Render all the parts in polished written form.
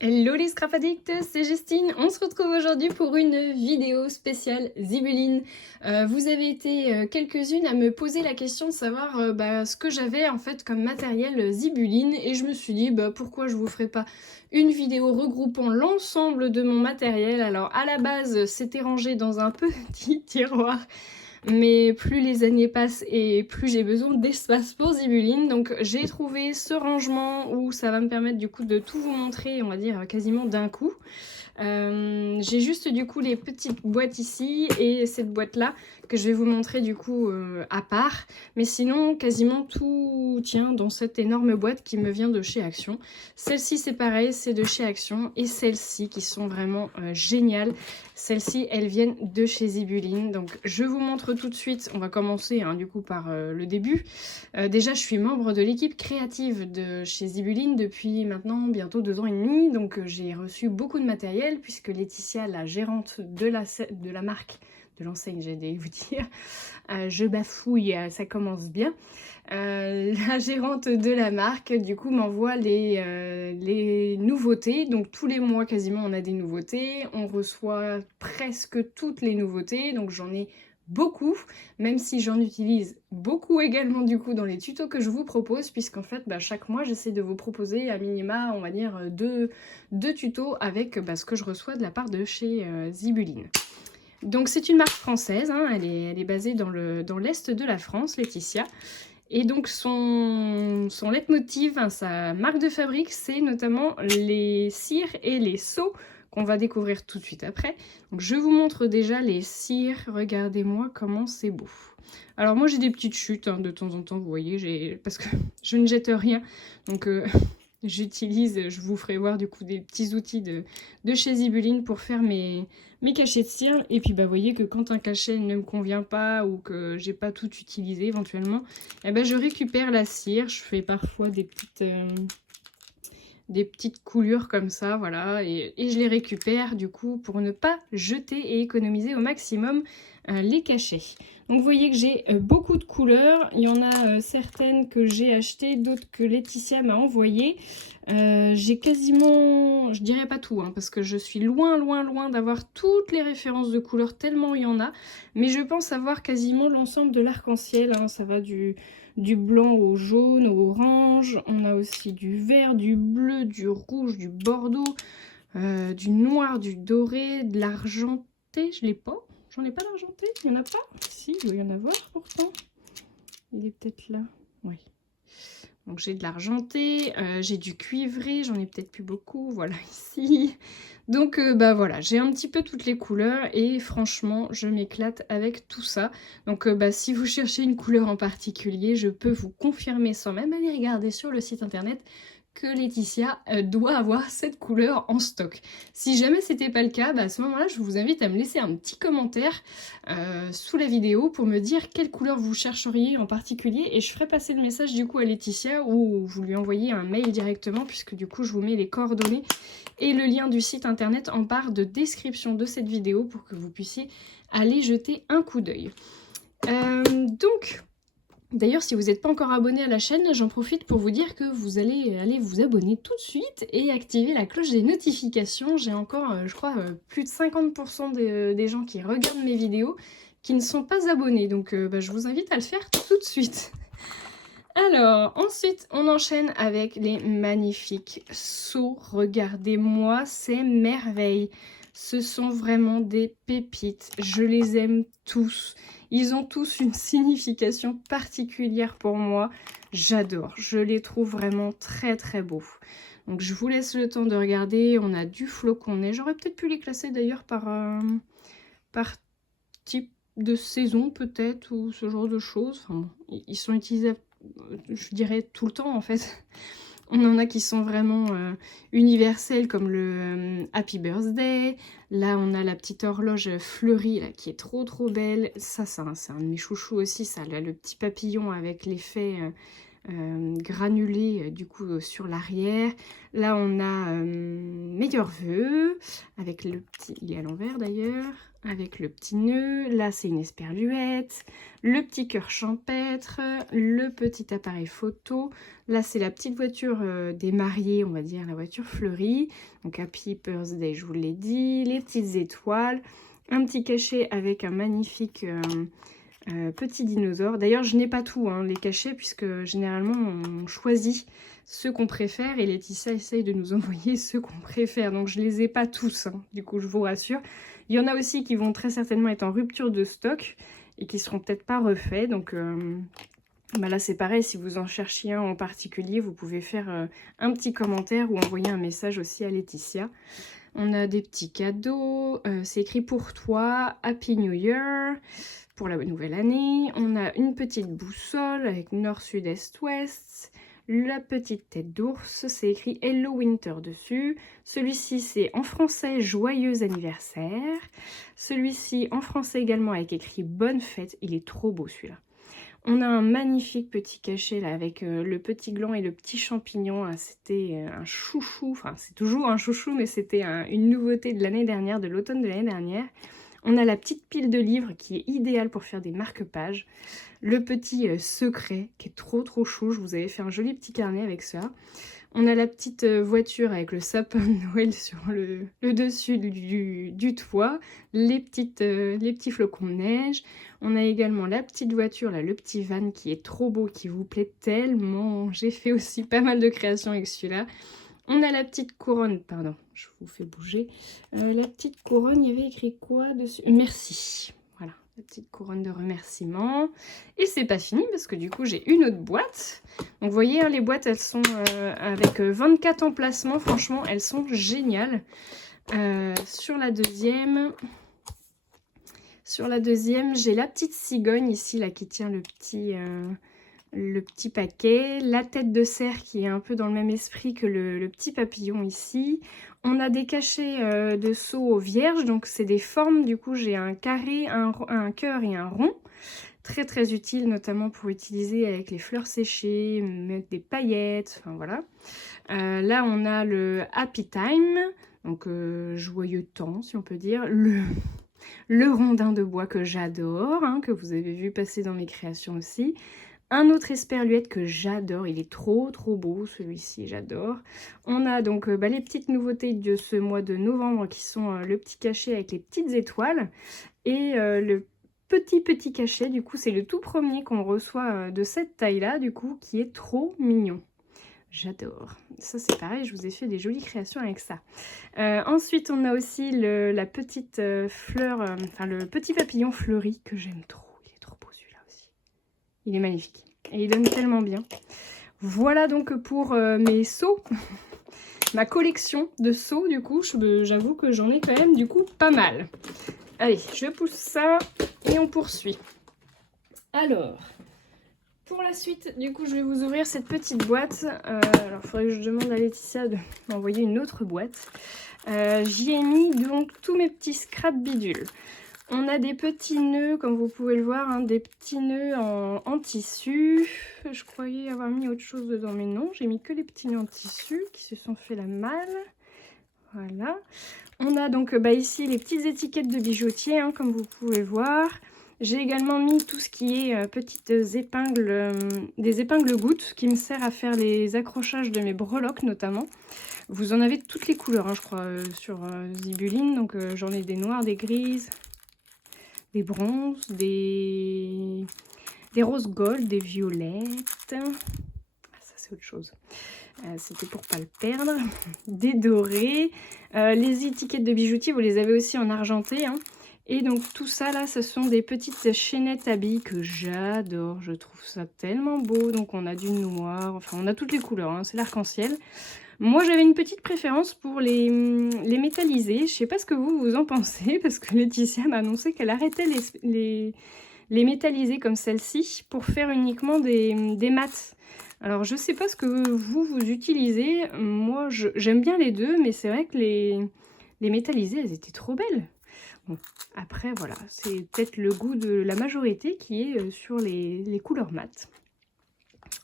Hello les scrap addicts, c'est Justine. On se retrouve aujourd'hui pour une vidéo spéciale Zibeline. Vous avez été quelques-unes à me poser la question de savoir ce que j'avais en fait comme matériel Zibeline et je me suis dit pourquoi je vous ferais pas une vidéo regroupant l'ensemble de mon matériel. Alors à la base c'était rangé dans un petit tiroir, mais plus les années passent et plus j'ai besoin d'espace pour Zibeline, donc j'ai trouvé ce rangement où ça va me permettre du coup de tout vous montrer, on va dire quasiment d'un coup. J'ai juste du coup les petites boîtes ici et cette boîte là que je vais vous montrer du coup à part, mais sinon quasiment tout tient dans cette énorme boîte qui me vient de chez Action. Celle-ci c'est pareil, c'est de chez Action, et celles-ci qui sont vraiment géniales, celles-ci elles viennent de chez Zibeline. Donc je vous montre tout de suite, on va commencer du coup par le début. Déjà je suis membre de l'équipe créative de chez Zibeline depuis maintenant bientôt 2 ans et demi, donc j'ai reçu beaucoup de matériel puisque Laetitia, la gérante de la marque, de l'enseigne j'allais vous dire, je bafouille, ça commence bien. La gérante de la marque du coup m'envoie les nouveautés, donc tous les mois quasiment on a des nouveautés, on reçoit presque toutes les nouveautés, donc j'en ai beaucoup, même si j'en utilise beaucoup également du coup dans les tutos que je vous propose, puisqu'en fait chaque mois j'essaie de vous proposer à minima on va dire deux tutos avec ce que je reçois de la part de chez Zibeline. Donc c'est une marque française, elle est basée dans l'est de la France, Laetitia. Et donc son leitmotiv, sa marque de fabrique, c'est notamment les cires et les seaux qu'on va découvrir tout de suite après. Donc je vous montre déjà les cires, regardez-moi comment c'est beau. Alors moi j'ai des petites chutes de temps en temps, vous voyez, parce que je ne jette rien, donc j'utilise, je vous ferai voir du coup des petits outils de chez Zibeline pour faire mes cachets de cire. Et puis vous voyez que quand un cachet ne me convient pas ou que j'ai pas tout utilisé éventuellement, je récupère la cire, je fais parfois des petites coulures comme ça, voilà, et je les récupère du coup pour ne pas jeter et économiser au maximum les cachets. Donc vous voyez que j'ai beaucoup de couleurs, il y en a certaines que j'ai achetées, d'autres que Laetitia m'a envoyées. J'ai quasiment, je dirais pas tout, parce que je suis loin d'avoir toutes les références de couleurs tellement il y en a, mais je pense avoir quasiment l'ensemble de l'arc-en-ciel, ça va du blanc au jaune, au orange, on a aussi du vert, du bleu, du rouge, du bordeaux, du noir, du doré, de l'argenté, je l'ai pas, j'en ai pas d'argenté, il y en a pas, si, il doit y en avoir pourtant, il est peut-être là, oui. Donc j'ai de l'argenté, j'ai du cuivré, j'en ai peut-être plus beaucoup, voilà ici. Donc voilà, j'ai un petit peu toutes les couleurs et franchement, je m'éclate avec tout ça. Donc si vous cherchez une couleur en particulier, je peux vous confirmer sans même aller regarder sur le site internet que Laetitia doit avoir cette couleur en stock. Si jamais c'était pas le cas, à ce moment-là, je vous invite à me laisser un petit commentaire sous la vidéo pour me dire quelle couleur vous chercheriez en particulier, et je ferai passer le message du coup à Laetitia, ou vous lui envoyez un mail directement, puisque du coup je vous mets les coordonnées et le lien du site internet en barre de description de cette vidéo pour que vous puissiez aller jeter un coup d'œil. Donc, d'ailleurs, si vous n'êtes pas encore abonné à la chaîne, j'en profite pour vous dire que vous allez aller vous abonner tout de suite et activer la cloche des notifications. J'ai encore, je crois, plus de 50% des gens qui regardent mes vidéos qui ne sont pas abonnés. Donc, je vous invite à le faire tout de suite. Alors, ensuite, on enchaîne avec les magnifiques seaux. Regardez-moi ces merveilles. Ce sont vraiment des pépites. Je les aime tous. Ils ont tous une signification particulière pour moi. J'adore. Je les trouve vraiment très beaux. Donc, je vous laisse le temps de regarder. On a du flocon neige. J'aurais peut-être pu les classer d'ailleurs par type de saison peut-être, ou ce genre de choses. Enfin, bon, ils sont utilisables, je dirais, tout le temps en fait. On en a qui sont vraiment universels, comme le Happy Birthday. Là, on a la petite horloge fleurie là, qui est trop belle. Ça, c'est un de mes chouchous aussi. Ça, là, le petit papillon avec l'effet granulé du coup sur l'arrière. Là on a meilleurs vœux avec le petit, il est à l'envers d'ailleurs, avec le petit nœud. Là c'est une esperluette, le petit cœur champêtre, le petit appareil photo. Là c'est la petite voiture des mariés, on va dire la voiture fleurie. Donc Happy Birthday, je vous l'ai dit, les petites étoiles, un petit cachet avec un magnifique petit dinosaure. D'ailleurs, je n'ai pas tout, hein, les cachets, puisque généralement, on choisit ceux qu'on préfère et Laetitia essaye de nous envoyer ceux qu'on préfère. Donc, je les ai pas tous, hein, du coup, je vous rassure. Il y en a aussi qui vont très certainement être en rupture de stock et qui seront peut-être pas refaits. Donc, bah là, c'est pareil, si vous en cherchiez un en particulier, vous pouvez faire un petit commentaire ou envoyer un message aussi à Laetitia. On a des petits cadeaux, c'est écrit pour toi, Happy New Year, pour la nouvelle année. On a une petite boussole avec nord, sud, est, ouest. La petite tête d'ours, c'est écrit Hello Winter dessus. Celui-ci, c'est en français Joyeux anniversaire. Celui-ci, en français également, avec écrit Bonne fête. Il est trop beau celui-là. On a un magnifique petit cachet là avec le petit gland et le petit champignon. C'était un chouchou, enfin c'est toujours un chouchou, mais c'était une nouveauté de l'année dernière, de l'automne de l'année dernière. On a la petite pile de livres qui est idéale pour faire des marque-pages. Le petit secret qui est trop chou, je vous avais fait un joli petit carnet avec ça. On a la petite voiture avec le sapin de Noël sur le dessus du toit, les petits flocons de neige. On a également la petite voiture, là, le petit van qui est trop beau, qui vous plaît tellement. J'ai fait aussi pas mal de créations avec celui-là. On a la petite couronne, pardon, je vous fais bouger. La petite couronne, il y avait écrit quoi dessus? Merci. Voilà, la petite couronne de remerciement. Et c'est pas fini parce que du coup, j'ai une autre boîte. Donc, vous voyez, hein, les boîtes, elles sont avec 24 emplacements. Franchement, elles sont géniales. Sur la deuxième, j'ai la petite cigogne ici, là, qui tient le petit paquet. La tête de cerf qui est un peu dans le même esprit que le petit papillon ici. On a des cachets de seaux vierges, donc c'est des formes. Du coup, j'ai un carré, un cœur et un rond. Très utile, notamment pour utiliser avec les fleurs séchées, mettre des paillettes, enfin voilà. Là, on a le Happy Time, donc joyeux temps, si on peut dire. Le rondin de bois que j'adore, hein, que vous avez vu passer dans mes créations aussi. Un autre esperluette que j'adore, il est trop beau celui-ci, j'adore. On a donc les petites nouveautés de ce mois de novembre qui sont le petit cachet avec les petites étoiles et le petit cachet, du coup c'est le tout premier qu'on reçoit de cette taille-là, du coup, qui est trop mignon. J'adore. Ça c'est pareil, je vous ai fait des jolies créations avec ça. Ensuite on a aussi la petite fleur, enfin le petit papillon fleuri que j'aime trop. Il est trop beau celui-là aussi. Il est magnifique et il donne tellement bien. Voilà donc pour mes seaux. Ma collection de seaux, du coup, j'avoue que j'en ai quand même du coup pas mal. Allez, je pousse ça et on poursuit. Alors, pour la suite, du coup, je vais vous ouvrir cette petite boîte. Alors, il faudrait que je demande à Laetitia de m'envoyer une autre boîte. J'y ai mis donc tous mes petits scrap bidules. On a des petits nœuds, comme vous pouvez le voir, hein, des petits nœuds en tissu. Je croyais avoir mis autre chose dedans, mais non, j'ai mis que les petits nœuds en tissu qui se sont fait la malle. Voilà. On a donc ici les petites étiquettes de bijoutier, hein, comme vous pouvez voir. J'ai également mis tout ce qui est petites épingles, des épingles gouttes qui me servent à faire les accrochages de mes breloques notamment. Vous en avez de toutes les couleurs, hein, je crois, sur Zibuline. Donc j'en ai des noires, des grises, des bronzes, des roses gold, des violettes. Ah, ça c'est autre chose. C'était pour pas le perdre. Des dorés. Les étiquettes de bijoutier, vous les avez aussi en argenté, hein. Et donc tout ça là, ce sont des petites chaînettes à billes que j'adore. Je trouve ça tellement beau. Donc on a du noir, enfin on a toutes les couleurs, hein, c'est l'arc-en-ciel. Moi j'avais une petite préférence pour les métallisés. Je sais pas ce que vous en pensez, parce que Laetitia m'a annoncé qu'elle arrêtait les métallisés comme celle-ci pour faire uniquement des mats. Alors je sais pas ce que vous utilisez. Moi j'aime bien les deux, mais c'est vrai que les métallisés, elles étaient trop belles. Bon, après voilà, c'est peut-être le goût de la majorité qui est sur les couleurs mates.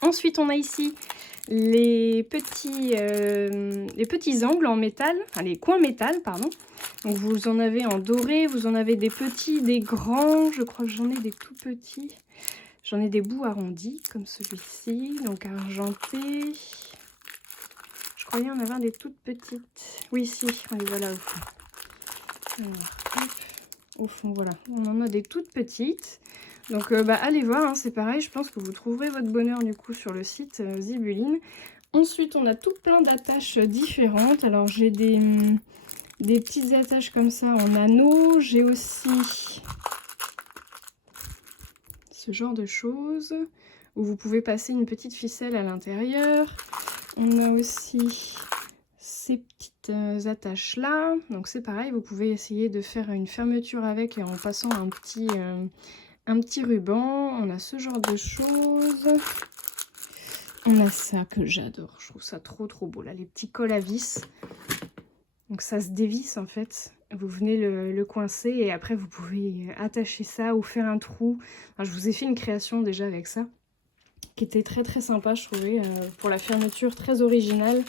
Ensuite, on a ici les petits angles en métal, enfin les coins métal, pardon. Donc vous en avez en doré, vous en avez des petits, des grands, je crois que j'en ai des tout petits. J'en ai des bouts arrondis, comme celui-ci, donc argenté. Je croyais en avoir des toutes petites. Oui, si, on les voilà au fond. Alors, hop, au fond, voilà. On en a des toutes petites. Donc, allez voir, hein, c'est pareil. Je pense que vous trouverez votre bonheur, du coup, sur le site Zibuline. Ensuite, on a tout plein d'attaches différentes. Alors, j'ai des petites attaches comme ça en anneaux. J'ai aussi ce genre de choses où vous pouvez passer une petite ficelle à l'intérieur. On a aussi ces petites attaches là, donc c'est pareil, vous pouvez essayer de faire une fermeture avec en passant un petit ruban. On a ce genre de choses. On a ça que j'adore, je trouve ça trop beau là, les petits cols à vis. Donc ça se dévisse en fait, vous venez le coincer et après vous pouvez attacher ça ou faire un trou. Enfin, je vous ai fait une création déjà avec ça, qui était très sympa, je trouvais, pour la fermeture, très originale.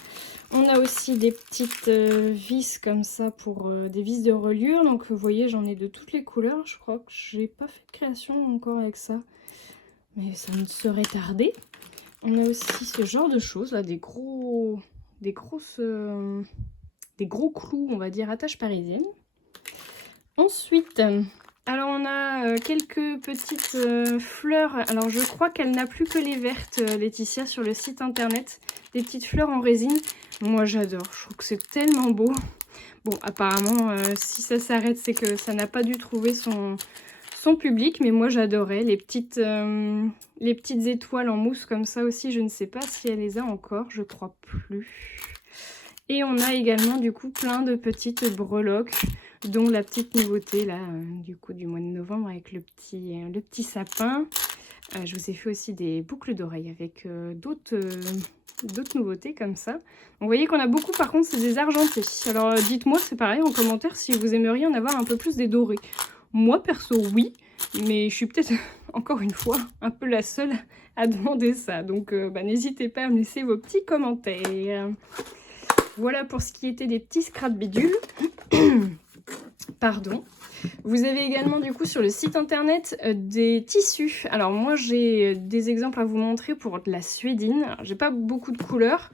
On a aussi des petites vis comme ça pour des vis de reliure. Donc vous voyez, j'en ai de toutes les couleurs. Je crois que j'ai pas fait de création encore avec ça, mais ça ne serait tardé. On a aussi ce genre de choses là, des gros clous, on va dire, attache parisienne. Ensuite, alors on a quelques petites fleurs. Alors je crois qu'elle n'a plus que les vertes, Laetitia, sur le site internet. Des petites fleurs en résine. Moi j'adore, je trouve que c'est tellement beau. Bon, apparemment, si ça s'arrête, c'est que ça n'a pas dû trouver son public. Mais moi j'adorais les petites étoiles en mousse comme ça aussi. Je ne sais pas si elle les a encore, je crois plus. Et on a également du coup plein de petites breloques, dont la petite nouveauté là du coup du mois de novembre avec le petit sapin. Je vous ai fait aussi des boucles d'oreilles avec d'autres nouveautés comme ça. Donc, vous voyez qu'on a beaucoup, par contre c'est des argentés. Alors dites-moi, c'est pareil en commentaire si vous aimeriez en avoir un peu plus des dorés. Moi perso oui, mais je suis peut-être encore une fois un peu la seule à demander ça. Donc n'hésitez pas à me laisser vos petits commentaires. Voilà pour ce qui était des petits scrap bidules. Pardon. Vous avez également du coup sur le site internet des tissus. Alors moi j'ai des exemples à vous montrer pour de la suédine. J'ai pas beaucoup de couleurs,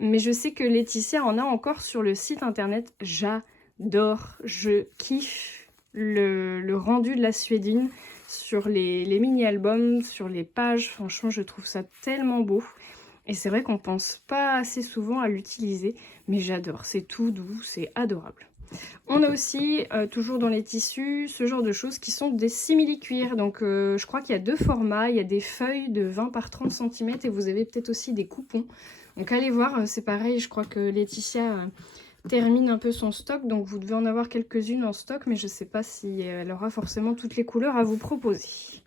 mais je sais que Laetitia en a encore sur le site internet. J'adore, je kiffe le rendu de la suédine sur les mini-albums, sur les pages. Franchement, je trouve ça tellement beau. Et c'est vrai qu'on pense pas assez souvent à l'utiliser, mais j'adore, c'est tout doux, c'est adorable. On a aussi, toujours dans les tissus, ce genre de choses qui sont des simili-cuirs. Donc je crois qu'il y a deux formats, il y a des feuilles de 20 par 30 cm et vous avez peut-être aussi des coupons. Donc allez voir, c'est pareil, je crois que Laetitia termine un peu son stock, donc vous devez en avoir quelques-unes en stock, mais je ne sais pas si elle aura forcément toutes les couleurs à vous proposer.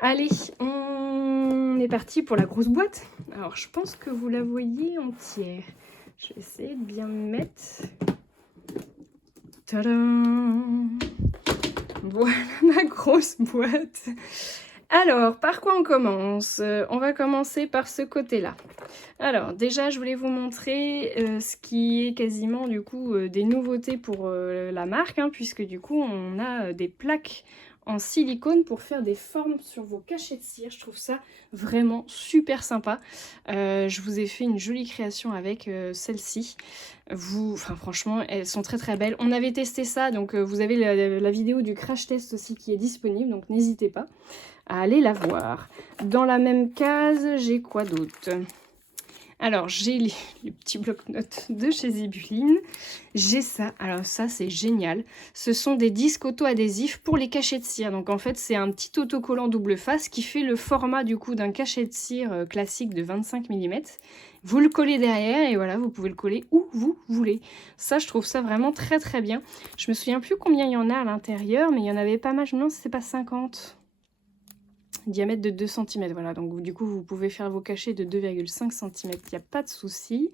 Allez, on est parti pour la grosse boîte. Alors, je pense que vous la voyez entière. Je vais essayer de bien me mettre. Tadam! Voilà ma grosse boîte. Alors, par quoi on commence? On va commencer par ce côté-là. Alors, déjà, je voulais vous montrer ce qui est quasiment, du coup, des nouveautés pour la marque, hein, puisque, du coup, on a des plaques en silicone pour faire des formes sur vos cachets de cire. Je trouve ça vraiment super sympa. Je vous ai fait une jolie création avec celle-ci. Enfin franchement, elles sont très belles. On avait testé ça, donc vous avez la vidéo du crash test aussi qui est disponible, donc n'hésitez pas à aller la voir. Dans la même case, j'ai quoi d'autre? Alors, j'ai les petits blocs-notes de chez Zibuline. J'ai ça. Alors ça, c'est génial. Ce sont des disques auto-adhésifs pour les cachets de cire. Donc en fait, c'est un petit autocollant double face qui fait le format du coup d'un cachet de cire classique de 25 mm. Vous le collez derrière et voilà, vous pouvez le coller où vous voulez. Ça, je trouve ça vraiment très bien. Je me souviens plus combien il y en a à l'intérieur, mais il y en avait pas mal. Je me demande si c'est pas 50. Diamètre de 2 cm, voilà, donc du coup vous pouvez faire vos cachets de 2,5 cm, il n'y a pas de souci.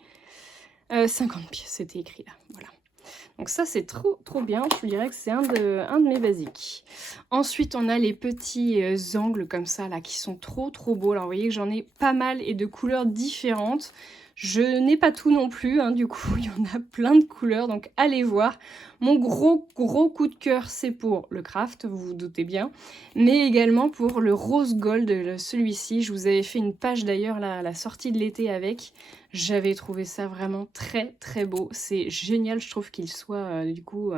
50 pièces, c'était écrit là, voilà. Donc ça, c'est trop bien. Je dirais que c'est un de mes basiques. Ensuite, on a les petits angles comme ça, là, qui sont trop beaux. Alors, vous voyez que j'en ai pas mal et de couleurs différentes. Je n'ai pas tout non plus, hein, du coup, il y en a plein de couleurs, donc allez voir. Mon gros coup de cœur, c'est pour le craft, vous vous doutez bien, mais également pour le rose gold, celui-ci. Je vous avais fait une page d'ailleurs à la sortie de l'été avec. J'avais trouvé ça vraiment très beau. C'est génial, je trouve qu'il soit du coup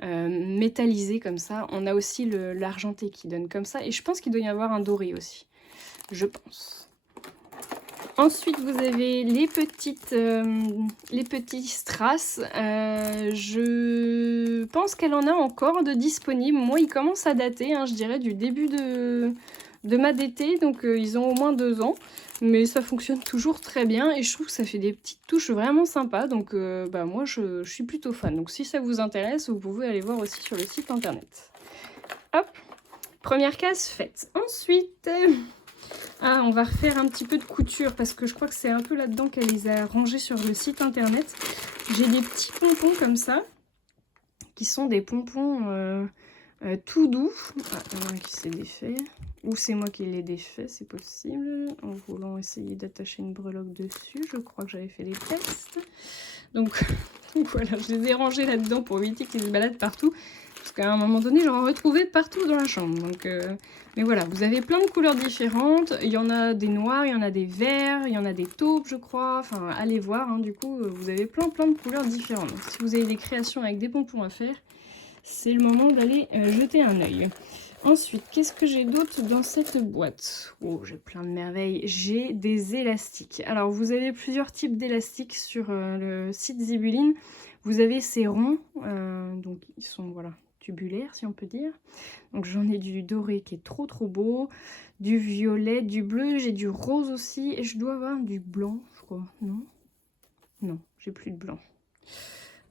métallisé comme ça. On a aussi l'argenté qui donne comme ça, et je pense qu'il doit y avoir un doré aussi, je pense. Ensuite, vous avez les petits strass. Je pense qu'elle en a encore de disponibles. Moi, ils commencent à dater, hein, je dirais, du début de ma d'été. Donc, ils ont au moins 2 ans. Mais ça fonctionne toujours très bien. Et je trouve que ça fait des petites touches vraiment sympas. Donc, moi, je suis plutôt fan. Donc, si ça vous intéresse, vous pouvez aller voir aussi sur le site internet. Hop, première case faite. Ensuite... Ah, on va refaire un petit peu de couture parce que je crois que c'est un peu là-dedans qu'elle les a rangés sur le site internet. J'ai des petits pompons comme ça, qui sont des pompons tout doux. Ah, il y en a un qui s'est défait. Ou c'est moi qui l'ai défait, c'est possible. En voulant essayer d'attacher une breloque dessus, je crois que j'avais fait les tests. Donc voilà, je les ai rangés là-dedans pour éviter qu'ils se baladent partout. Parce qu'à un moment donné, j'en retrouvais partout dans la chambre. Donc, mais voilà, vous avez plein de couleurs différentes. Il y en a des noirs, il y en a des verts, il y en a des taupes, je crois. Enfin, allez voir, hein, du coup, vous avez plein de couleurs différentes. Donc, si vous avez des créations avec des pompons à faire, c'est le moment d'aller jeter un œil. Ensuite, qu'est-ce que j'ai d'autre dans cette boîte? Oh, j'ai plein de merveilles. J'ai des élastiques. Alors, vous avez plusieurs types d'élastiques sur le site Zibeline. Vous avez ces ronds, donc ils sont, voilà, tubulaires, si on peut dire. Donc, j'en ai du doré qui est trop beau, du violet, du bleu, j'ai du rose aussi, et je dois avoir du blanc, je crois. Non? Non, j'ai plus de blanc.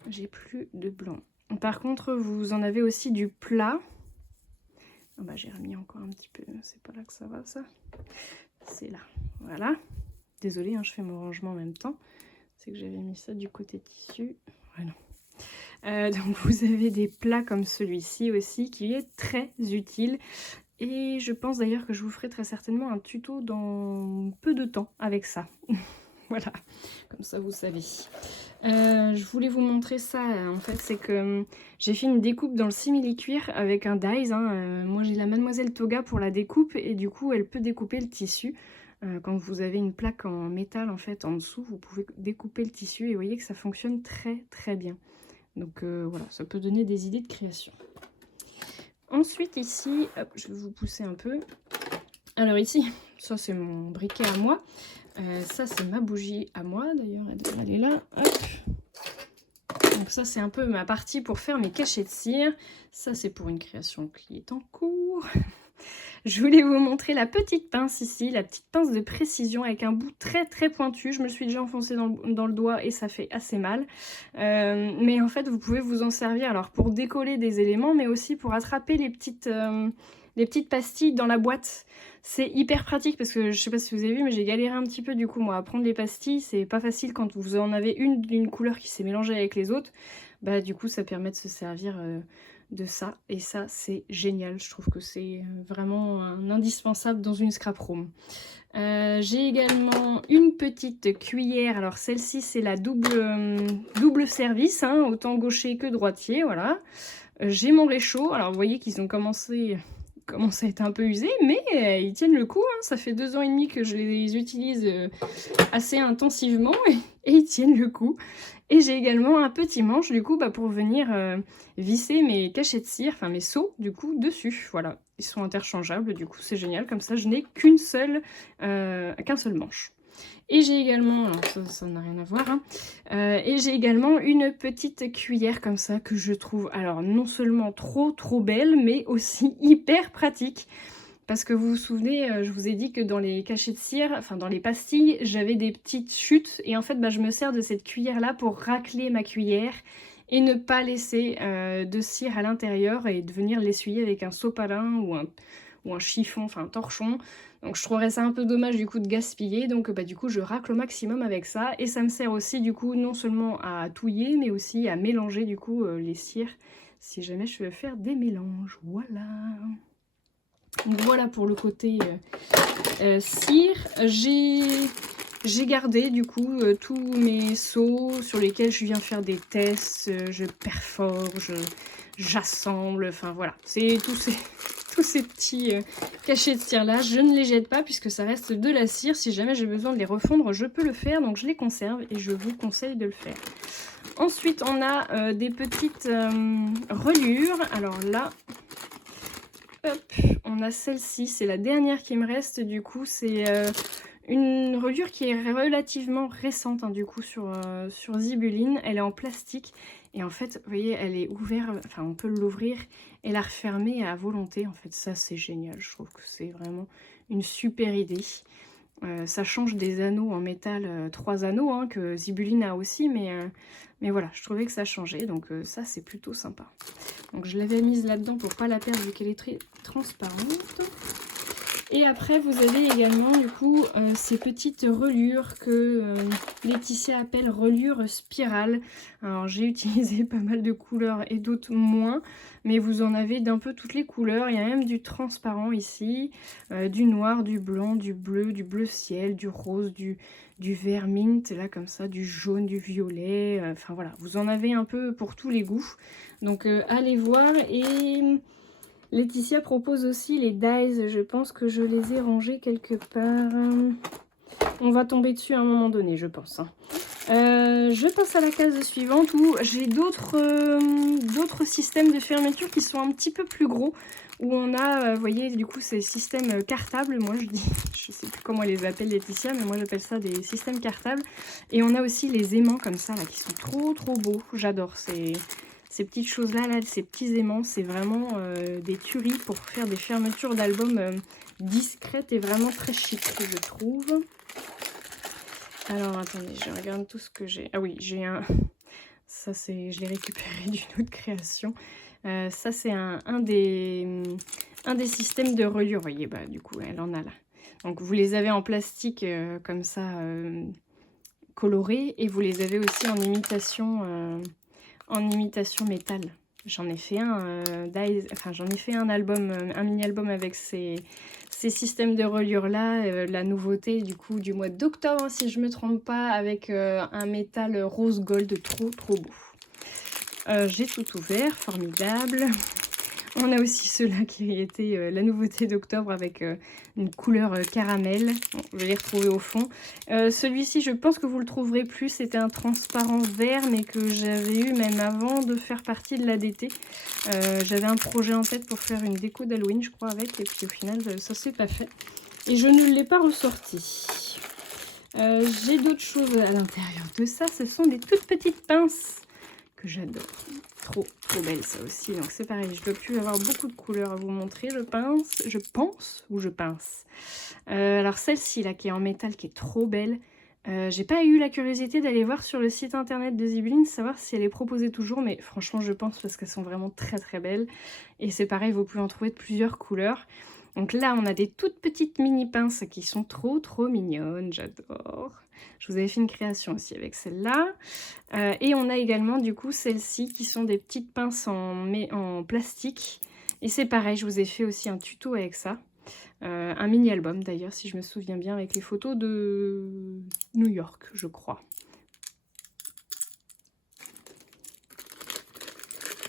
J'ai plus de blanc. Par contre, vous en avez aussi du plat. Ah bah, j'ai remis encore un petit peu, c'est pas là que ça va, ça. C'est là, voilà. Désolée, hein, je fais mon rangement en même temps. C'est que j'avais mis ça du côté tissu. Voilà. Donc vous avez des plats comme celui-ci aussi, qui est très utile. Et je pense d'ailleurs que je vous ferai très certainement un tuto dans peu de temps avec ça. Voilà, comme ça vous savez. Je voulais vous montrer ça, en fait, c'est que j'ai fait une découpe dans le simili-cuir avec un dies. Hein. Moi j'ai la Mademoiselle Toga pour la découpe et du coup elle peut découper le tissu. Quand vous avez une plaque en métal en fait en dessous, vous pouvez découper le tissu et vous voyez que ça fonctionne très bien. Donc voilà, ça peut donner des idées de création. Ensuite ici, hop, je vais vous pousser un peu. Alors ici, ça c'est mon briquet à moi. Ça c'est ma bougie à moi, d'ailleurs elle est là, hop. Donc ça c'est un peu ma partie pour faire mes cachets de cire. Ça c'est pour une création qui est en cours. Je voulais vous montrer la petite pince ici, la petite pince de précision avec un bout très pointu. Je me suis déjà enfoncée dans le doigt et ça fait assez mal. Mais en fait vous pouvez vous en servir alors pour décoller des éléments mais aussi pour attraper les petites pastilles dans la boîte. C'est hyper pratique parce que je sais pas si vous avez vu mais j'ai galéré un petit peu du coup moi à prendre les pastilles. C'est pas facile quand vous en avez une d'une couleur qui s'est mélangée avec les autres. Bah du coup ça permet de se servir de ça et ça c'est génial. Je trouve que c'est vraiment un indispensable dans une scrap room. J'ai également une petite cuillère. Alors celle-ci c'est la double service, hein, autant gaucher que droitier, voilà. J'ai mon réchaud. Alors vous voyez qu'ils ont commencé à être un peu usés, mais ils tiennent le coup. Hein. Ça fait 2 ans et demi que je les utilise assez intensivement et ils tiennent le coup. Et j'ai également un petit manche du coup pour venir visser mes cachets de cire, enfin mes seaux du coup dessus. Voilà, ils sont interchangeables, du coup c'est génial. Comme ça je n'ai qu'un seul manche. Et j'ai également, alors ça n'a rien à voir, hein, et j'ai également une petite cuillère comme ça que je trouve alors non seulement trop belle, mais aussi hyper pratique. Parce que vous vous souvenez, je vous ai dit que dans les cachets de cire, enfin dans les pastilles, j'avais des petites chutes. Et en fait, je me sers de cette cuillère-là pour racler ma cuillère et ne pas laisser de cire à l'intérieur et de venir l'essuyer avec un sopalin ou ou un chiffon, enfin un torchon. Donc je trouverais ça un peu dommage du coup de gaspiller, donc du coup je racle au maximum avec ça. Et ça me sert aussi du coup non seulement à touiller, mais aussi à mélanger du coup les cires, si jamais je veux faire des mélanges. Voilà. Donc voilà pour le côté cire. J'ai gardé du coup tous mes seaux sur lesquels je viens faire des tests, je perfore, j'assemble, enfin voilà. C'est tous ces petits cachets de cire là, je ne les jette pas puisque ça reste de la cire. Si jamais j'ai besoin de les refondre, je peux le faire, donc je les conserve et je vous conseille de le faire. Ensuite, on a des petites reliures. Alors là, hop, on a celle-ci, c'est la dernière qui me reste. Du coup, c'est une reliure qui est relativement récente hein, du coup sur Zibeline. Elle est en plastique et en fait, vous voyez, elle est ouverte, enfin on peut l'ouvrir et la refermer à volonté. En fait, ça c'est génial, je trouve que c'est vraiment une super idée. Ça change des anneaux en métal, 3 anneaux hein, que Zibeline a aussi, mais voilà, je trouvais que ça changeait, donc ça c'est plutôt sympa. Donc je l'avais mise là-dedans pour pas la perdre vu qu'elle est très transparente. Et après vous avez également du coup ces petites reliures que Laetitia appelle reliures spirales. Alors j'ai utilisé pas mal de couleurs et d'autres moins, mais vous en avez d'un peu toutes les couleurs. Il y a même du transparent ici, du noir, du blanc, du bleu ciel, du rose, du vert mint, là comme ça, du jaune, du violet, enfin voilà, vous en avez un peu pour tous les goûts. Donc allez voir. Et Laetitia propose aussi les dies, je pense que je les ai rangés quelque part. On va tomber dessus à un moment donné, je pense. Je passe à la case suivante où j'ai d'autres systèmes de fermeture qui sont un petit peu plus gros. Où on a, vous voyez, du coup, ces systèmes cartables. Moi, je sais plus comment elle les appelle Laetitia, mais moi j'appelle ça des systèmes cartables. Et on a aussi les aimants comme ça, là, qui sont trop beaux. J'adore ces petites choses-là, ces petits aimants. C'est vraiment des tueries pour faire des fermetures d'albums discrètes et vraiment très chic, je trouve. Alors, attendez, je regarde tout ce que j'ai. Ah oui, j'ai un... Ça, c'est... Je l'ai récupéré d'une autre création. Ça, c'est un des systèmes de reliure. Vous voyez, bah, du coup, elle en a là. Donc, vous les avez en plastique comme ça, coloré. Et vous les avez aussi en imitation métal. J'en ai fait j'en ai fait un album, un mini-album avec ces systèmes de reliure là, la nouveauté du coup du mois d'octobre si je me trompe pas, avec un métal rose gold trop beau. J'ai tout ouvert, formidable. On a aussi ceux-là qui étaient la nouveauté d'octobre avec une couleur caramel. Bon, je vais les retrouver au fond. Celui-ci, je pense que vous le trouverez plus. C'était un transparent vert, mais que j'avais eu même avant de faire partie de l'ADT. J'avais un projet en tête pour faire une déco d'Halloween, je crois, avec. Et puis au final, ça s'est pas fait. Et je ne l'ai pas ressorti. J'ai d'autres choses à l'intérieur de ça. Ce sont des toutes petites pinces que j'adore. Trop belle ça aussi. Donc c'est pareil, je ne dois plus avoir beaucoup de couleurs à vous montrer, je pince. Alors celle-ci là qui est en métal, qui est trop belle. J'ai pas eu la curiosité d'aller voir sur le site internet de Zibeline, savoir si elle est proposée toujours, mais franchement je pense parce qu'elles sont vraiment très belles. Et c'est pareil, vous pouvez en trouver de plusieurs couleurs. Donc là, on a des toutes petites mini pinces qui sont trop mignonnes, j'adore. Je vous avais fait une création aussi avec celle-là. Et on a également du coup celles-ci qui sont des petites pinces en plastique. Et c'est pareil, je vous ai fait aussi un tuto avec ça. Un mini-album d'ailleurs, si je me souviens bien, avec les photos de New York, je crois.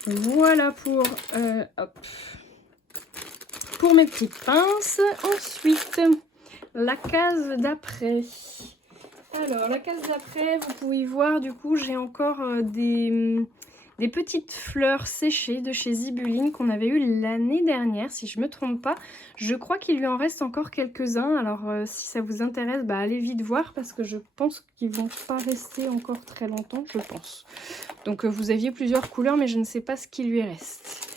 Voilà pour... pour mes petites pinces. Ensuite, la case d'après. Alors, la case d'après, vous pouvez voir, du coup, j'ai encore des petites fleurs séchées de chez Zibeline qu'on avait eu l'année dernière, si je ne me trompe pas. Je crois qu'il lui en reste encore quelques-uns. Alors, si ça vous intéresse, bah, allez vite voir parce que je pense qu'ils ne vont pas rester encore très longtemps, je pense. Donc, vous aviez plusieurs couleurs, mais je ne sais pas ce qui lui reste.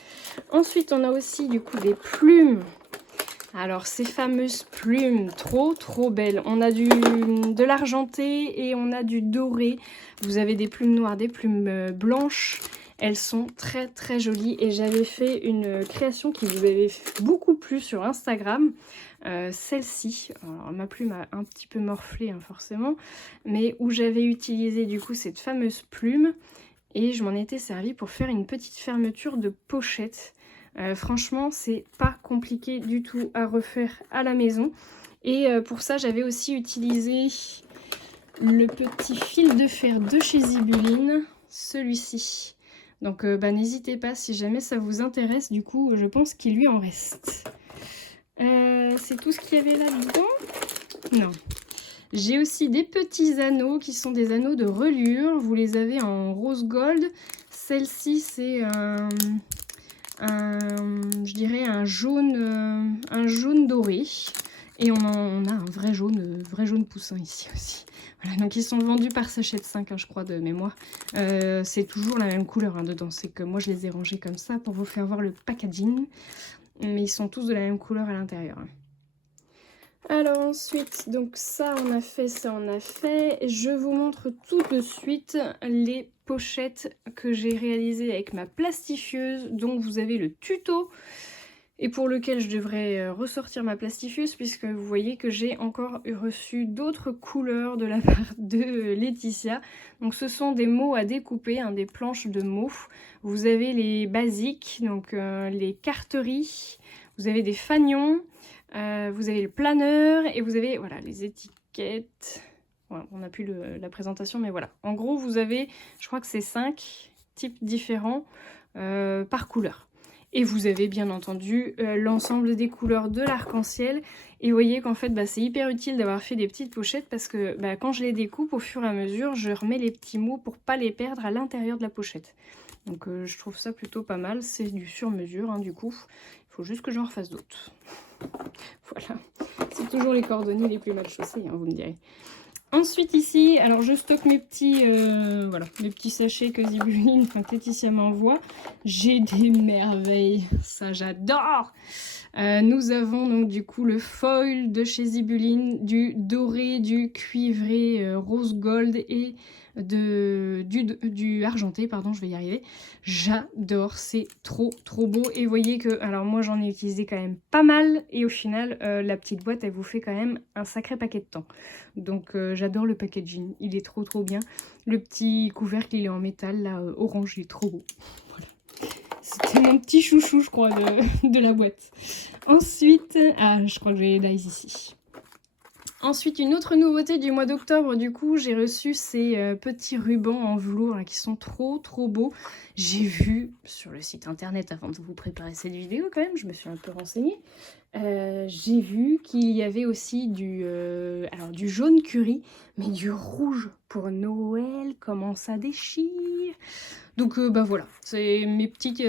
Ensuite, on a aussi du coup des plumes. Alors, ces fameuses plumes, trop belles. On a de l'argenté et on a du doré. Vous avez des plumes noires, des plumes blanches. Elles sont très très jolies et j'avais fait une création qui vous avait beaucoup plu sur Instagram. Celle-ci, alors ma plume a un petit peu morflé hein, forcément, mais où j'avais utilisé du coup cette fameuse plume et je m'en étais servi pour faire une petite fermeture de pochette. Franchement, c'est pas compliqué du tout à refaire à la maison. Et pour ça, j'avais aussi utilisé le petit fil de fer de chez Zibuline, celui-ci. Donc n'hésitez pas si jamais ça vous intéresse, du coup je pense qu'il lui en reste. C'est tout ce qu'il y avait là-dedans? Non. J'ai aussi des petits anneaux qui sont des anneaux de reliure. Vous les avez en rose gold. Celle-ci c'est je dirais un jaune doré. Et on a un vrai jaune poussin ici aussi. Voilà, donc ils sont vendus par sachet de 5, hein, je crois, de mémoire. C'est toujours la même couleur hein, dedans. C'est que moi, je les ai rangés comme ça pour vous faire voir le packaging. Mais ils sont tous de la même couleur à l'intérieur. Alors ensuite, donc ça on a fait, ça on a fait. Je vous montre tout de suite les pochettes que j'ai réalisées avec ma plastifieuse. Donc vous avez le tuto et pour lequel je devrais ressortir ma plastifieuse puisque vous voyez que j'ai encore reçu d'autres couleurs de la part de Laetitia. Donc ce sont des mots à découper, hein, des planches de mots. Vous avez les basiques, donc les carteries, vous avez des fanions, vous avez le planeur et vous avez voilà, les étiquettes. Voilà, on n'a plus la présentation mais voilà. En gros vous avez, je crois que c'est 5 types différents par couleur. Et vous avez bien entendu l'ensemble des couleurs de l'arc-en-ciel. Et vous voyez qu'en fait, c'est hyper utile d'avoir fait des petites pochettes parce que quand je les découpe, au fur et à mesure, je remets les petits mots pour pas les perdre à l'intérieur de la pochette. Donc je trouve ça plutôt pas mal. C'est du sur-mesure, hein, du coup. Il faut juste que j'en refasse d'autres. Voilà. C'est toujours les cordonniers les plus mal chaussés, hein, vous me direz. Ensuite ici, alors je stocke mes petits, voilà, mes petits sachets que Zibuline, enfin Laetitia m'envoie. J'ai des merveilles, ça j'adore. Nous avons donc du coup le foil de chez Zibuline, du doré, du cuivré, rose gold et du argenté, pardon, je vais y arriver. J'adore, c'est trop beau. Et vous voyez que, alors moi j'en ai utilisé quand même pas mal et au final la petite boîte elle vous fait quand même un sacré paquet de temps. Donc j'adore le packaging, il est trop bien. Le petit couvercle il est en métal là, orange, il est trop beau. Voilà. C'était mon petit chouchou je crois de la boîte. Ensuite, je crois que j'ai les dies ici. Ensuite, une autre nouveauté du mois d'octobre, du coup, j'ai reçu ces petits rubans en velours là, qui sont trop beaux. J'ai vu sur le site internet, avant de vous préparer cette vidéo quand même, je me suis un peu renseignée, j'ai vu qu'il y avait aussi du jaune curry, mais du rouge pour Noël, comment ça déchire. Donc voilà, c'est mes petits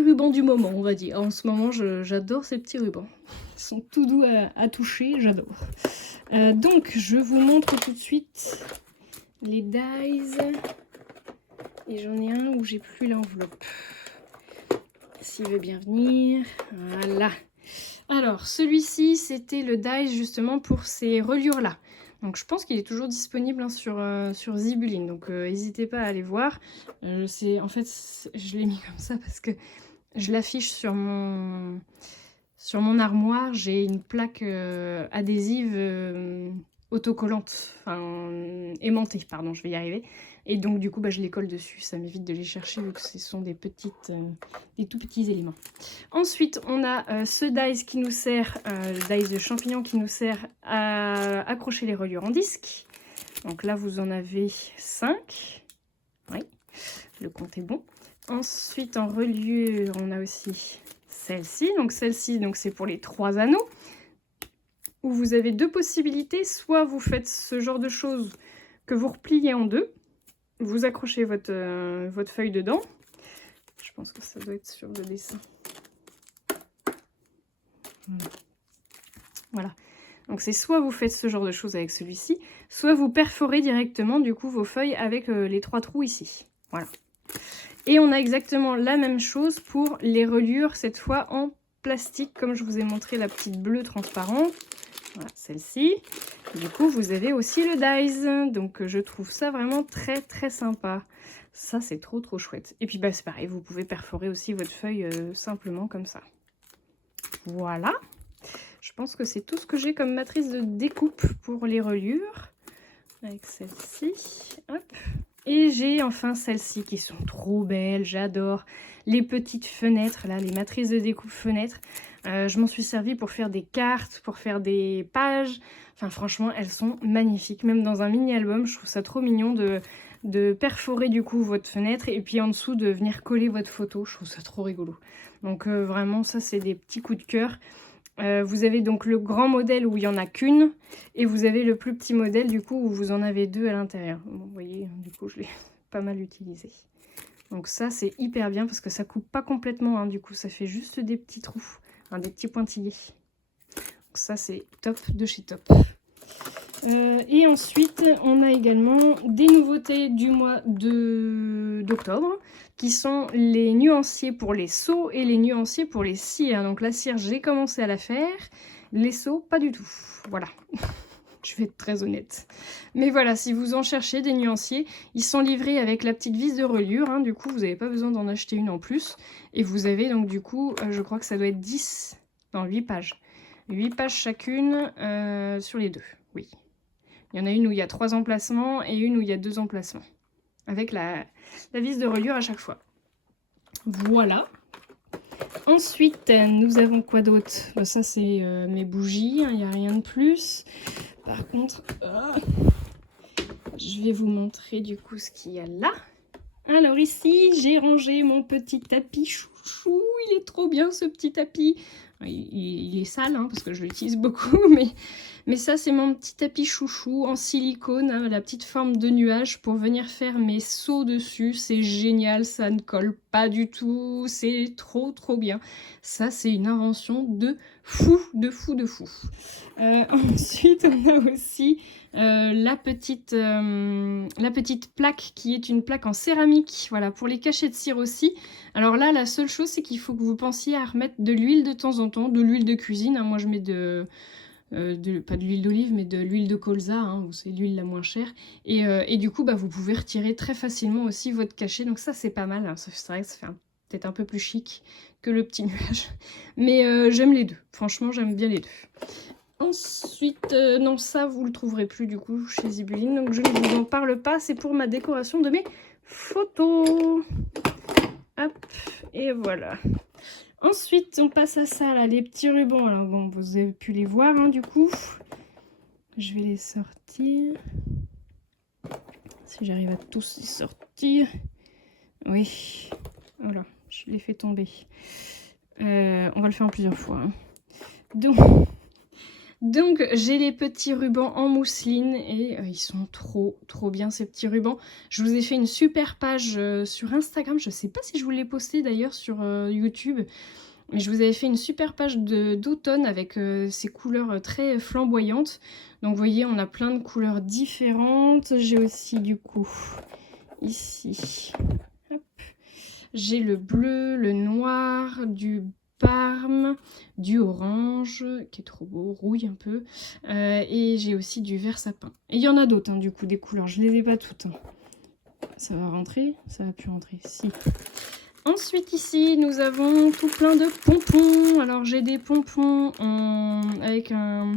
rubans du moment, on va dire. En ce moment, j'adore ces petits rubans. Ils sont tout doux à toucher, j'adore. Donc, je vous montre tout de suite les dies. Et j'en ai un où j'ai plus l'enveloppe. S'il veut bien venir. Voilà. Alors, celui-ci, c'était le die justement pour ces reliures-là. Donc je pense qu'il est toujours disponible hein, sur Zibuline, donc n'hésitez pas à aller voir. En fait, je l'ai mis comme ça parce que je l'affiche sur mon armoire. J'ai une plaque adhésive autocollante, enfin aimantée, pardon, je vais y arriver. Et donc du coup, je les colle dessus, ça m'évite de les chercher vu que ce sont des tout petits éléments. Ensuite, on a ce dies qui nous sert, le dies de champignon qui nous sert à accrocher les reliures en disque. Donc là, vous en avez 5. Oui, le compte est bon. Ensuite, en reliure, on a aussi celle-ci. Donc celle-ci, c'est pour les 3 anneaux. Où vous avez 2 possibilités. Soit vous faites ce genre de choses que vous repliez en 2. Vous accrochez votre feuille dedans. Je pense que ça doit être sur le dessin. Voilà. Donc c'est soit vous faites ce genre de choses avec celui-ci, soit vous perforez directement du coup vos feuilles avec les 3 trous ici. Voilà. Et on a exactement la même chose pour les reliures, cette fois en plastique, comme je vous ai montré la petite bleue transparente. Voilà, celle-ci. Du coup, vous avez aussi le dies. Donc, je trouve ça vraiment très, très sympa. Ça, c'est trop, trop chouette. Et puis, bah, c'est pareil, vous pouvez perforer aussi votre feuille simplement comme ça. Voilà. Je pense que c'est tout ce que j'ai comme matrice de découpe pour les reliures. Avec celle-ci. Hop. Et j'ai enfin celles-ci qui sont trop belles, j'adore. Les petites fenêtres, là, les matrices de découpe fenêtres. Je m'en suis servie pour faire des cartes, pour faire des pages. Enfin, franchement, elles sont magnifiques. Même dans un mini-album, je trouve ça trop mignon de perforer du coup votre fenêtre et puis en dessous de venir coller votre photo. Je trouve ça trop rigolo. Donc vraiment, ça, c'est des petits coups de cœur. Vous avez donc le grand modèle où il n'y en a qu'une et vous avez le plus petit modèle du coup où vous en avez deux à l'intérieur. Bon, vous voyez, du coup je l'ai pas mal utilisé. Donc ça c'est hyper bien parce que ça coupe pas complètement, hein, du coup ça fait juste des petits trous, hein, des petits pointillés. Donc ça c'est top de chez top. Et ensuite on a également des nouveautés du mois d'octobre qui sont les nuanciers pour les seaux et les nuanciers pour les cires. Donc la cire, j'ai commencé à la faire, les seaux, pas du tout. Voilà, je vais être très honnête. Mais voilà, si vous en cherchez des nuanciers, ils sont livrés avec la petite vis de reliure, hein, du coup vous n'avez pas besoin d'en acheter une en plus. Et vous avez donc du coup, je crois que ça doit être 10, non 8 pages. 8 pages chacune sur les deux, oui. Il y en a une où il y a 3 emplacements et une où il y a 2 emplacements. Avec la vis de reliure à chaque fois. Voilà. Ensuite, nous avons quoi d'autre? Ben, ça, c'est mes bougies. Il n'y a rien de plus. Par contre, je vais vous montrer du coup ce qu'il y a là. Alors ici, j'ai rangé mon petit tapis chouchou. Il est trop bien ce petit tapis. Il est sale hein, parce que je l'utilise beaucoup, mais ça c'est mon petit tapis chouchou en silicone, hein, la petite forme de nuage pour venir faire mes seaux dessus. C'est génial, ça ne colle pas du tout, c'est trop trop bien. Ça c'est une invention de fou, de fou, de fou. Ensuite on a aussi la petite plaque qui est une plaque en céramique, voilà, pour les cachets de cire aussi. Alors là, la seule chose, c'est qu'il faut que vous pensiez à remettre de l'huile de temps en temps, de l'huile de cuisine. Hein. Moi, je mets pas de l'huile d'olive, mais de l'huile de colza, hein, c'est l'huile la moins chère. Et du coup, bah, vous pouvez retirer très facilement aussi votre cachet. Donc ça, c'est pas mal. Hein. C'est vrai que ça fait peut-être un peu plus chic que le petit nuage. Mais j'aime les deux. Franchement, j'aime bien les deux. Ensuite, non, ça, vous le trouverez plus du coup chez Zibeline. Donc je ne vous en parle pas. C'est pour ma décoration de mes photos. Hop, et voilà. Ensuite, on passe à ça, là, les petits rubans. Alors bon, vous avez pu les voir, hein, du coup. Je vais les sortir. Si j'arrive à tous les sortir. Oui. Voilà, je les fais tomber. On va le faire en plusieurs fois. Hein. Donc j'ai les petits rubans en mousseline et ils sont trop trop bien ces petits rubans. Je vous ai fait une super page sur Instagram, je sais pas si je vous l'ai posté d'ailleurs sur YouTube, mais je vous avais fait une super page d'automne avec ces couleurs très flamboyantes. Donc vous voyez, on a plein de couleurs différentes. J'ai aussi du coup ici, j'ai le bleu, le noir, du parme, du orange, qui est trop beau, rouille un peu, et j'ai aussi du vert sapin. Et il y en a d'autres, hein, du coup, des couleurs, je les ai pas toutes. Hein. Ça va rentrer? Ça va plus rentrer, si. Ensuite, ici, nous avons tout plein de pompons. Alors, j'ai des pompons avec un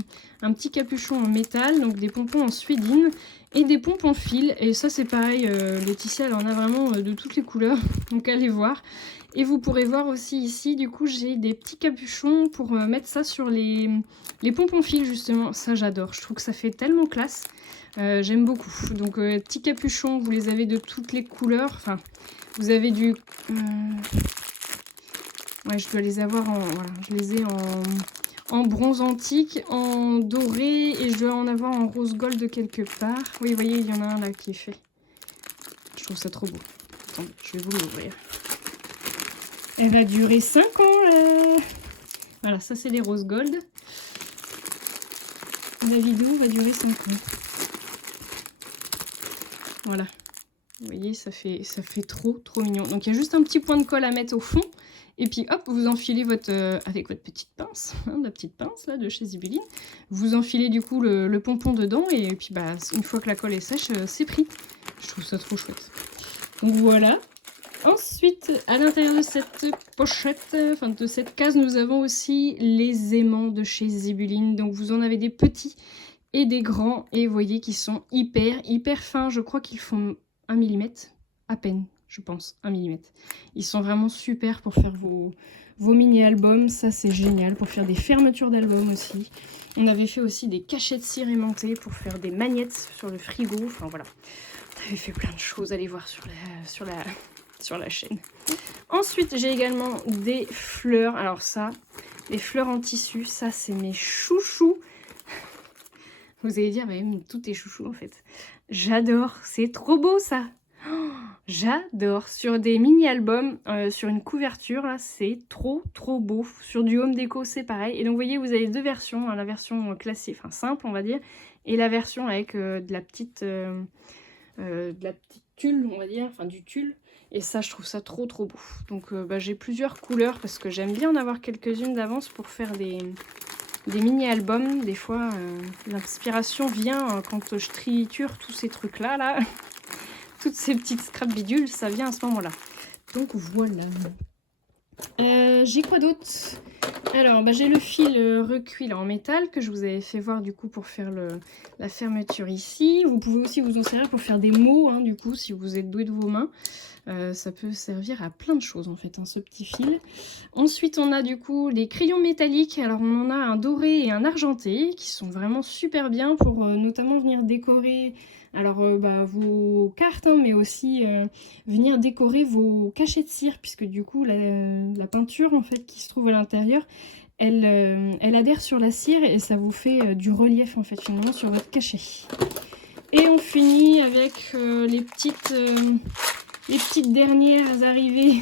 petit capuchon en métal, donc des pompons en suédine, et des pompons fil. Et ça, c'est pareil, Laetitia, elle en a vraiment de toutes les couleurs, donc allez voir. Et vous pourrez voir aussi ici, du coup, j'ai des petits capuchons pour mettre ça sur les pompons fil, justement. Ça, j'adore. Je trouve que ça fait tellement classe. J'aime beaucoup. Donc, petits capuchons, vous les avez de toutes les couleurs. Enfin, vous avez du... Ouais, je dois les avoir en... Voilà, je les ai en bronze antique, en doré, et je dois en avoir en rose gold quelque part. Oui, vous voyez, il y en a un là qui est fait. Je trouve ça trop beau. Attendez, je vais vous l'ouvrir. Elle va durer 5 ans, là. Voilà, ça c'est les rose gold. La vidéo va durer 5 ans. Voilà. Vous voyez, ça fait trop mignon. Donc il y a juste un petit point de colle à mettre au fond. Et puis hop, vous enfilez avec votre petite pince, hein, la petite pince là de chez Zibeline. Vous enfilez du coup le pompon dedans et puis bah une fois que la colle est sèche, c'est pris. Je trouve ça trop chouette. Donc voilà. Ensuite, à l'intérieur de cette pochette, enfin de cette case, nous avons aussi les aimants de chez Zibeline. Donc vous en avez des petits et des grands et vous voyez qu'ils sont hyper fins. Je crois qu'ils font 1 mm à peine. Je pense, 1 mm. Ils sont vraiment super pour faire vos mini-albums, ça c'est génial, pour faire des fermetures d'albums aussi. On avait fait aussi des cachets de cire aimantées pour faire des magnettes sur le frigo, enfin voilà. On avait fait plein de choses, allez voir sur la chaîne. Ensuite, j'ai également des fleurs, alors ça, les fleurs en tissu, ça c'est mes chouchous. Vous allez dire, mais tout est chouchou en fait. J'adore, c'est trop beau ça. J'adore. Sur des mini-albums, sur une couverture, là, c'est trop beau. Sur du home déco, c'est pareil. Et donc, vous voyez, vous avez deux versions. Hein, la version classique, enfin simple, on va dire, et la version avec de la petite tulle, on va dire, enfin du tulle. Et ça, je trouve ça trop beau. Donc, j'ai plusieurs couleurs parce que j'aime bien en avoir quelques-unes d'avance pour faire des mini-albums. Des fois, l'inspiration vient quand je triture tous ces trucs-là, là. Toutes ces petites scraps bidules, ça vient à ce moment-là. Donc voilà. J'ai quoi d'autre? Alors, j'ai le fil recuit là, en métal que je vous avais fait voir du coup pour faire la fermeture ici. Vous pouvez aussi vous en servir pour faire des mots, hein, du coup, si vous êtes doué de vos mains. Ça peut servir à plein de choses en fait, hein, ce petit fil. Ensuite, on a du coup les crayons métalliques. Alors, on en a un doré et un argenté qui sont vraiment super bien pour notamment venir décorer... Alors, vos cartes, hein, mais aussi venir décorer vos cachets de cire, puisque du coup, la peinture, en fait, qui se trouve à l'intérieur, elle adhère sur la cire et ça vous fait du relief, en fait, finalement, sur votre cachet. Et on finit avec les petites dernières arrivées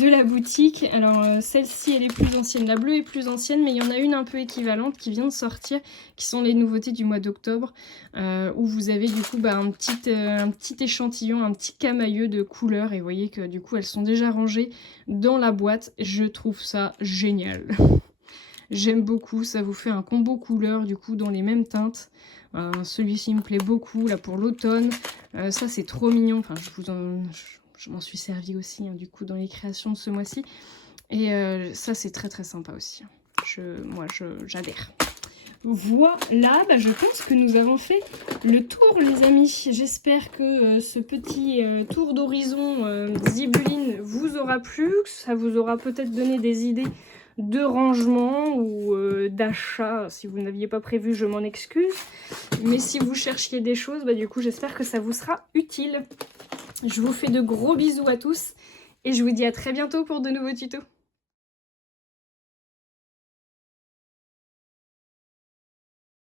de la boutique. Alors celle-ci elle est plus ancienne, la bleue est plus ancienne, mais il y en a une un peu équivalente qui vient de sortir, qui sont les nouveautés du mois d'octobre, où vous avez du coup un petit échantillon, un petit camailleux de couleurs, et vous voyez que du coup elles sont déjà rangées dans la boîte. Je trouve ça génial. J'aime beaucoup, ça vous fait un combo couleurs du coup dans les mêmes teintes. Celui-ci me plaît beaucoup là pour l'automne. Ça c'est trop mignon, enfin je m'en suis servi aussi, hein, du coup, dans les créations de ce mois-ci. Et ça, c'est très sympa aussi. Moi, j'adhère. Voilà, je pense que nous avons fait le tour, les amis. J'espère que ce petit tour d'horizon Zibeline vous aura plu, que ça vous aura peut-être donné des idées de rangement ou d'achat. Si vous n'aviez pas prévu, je m'en excuse. Mais si vous cherchiez des choses, du coup, j'espère que ça vous sera utile. Je vous fais de gros bisous à tous et je vous dis à très bientôt pour de nouveaux tutos.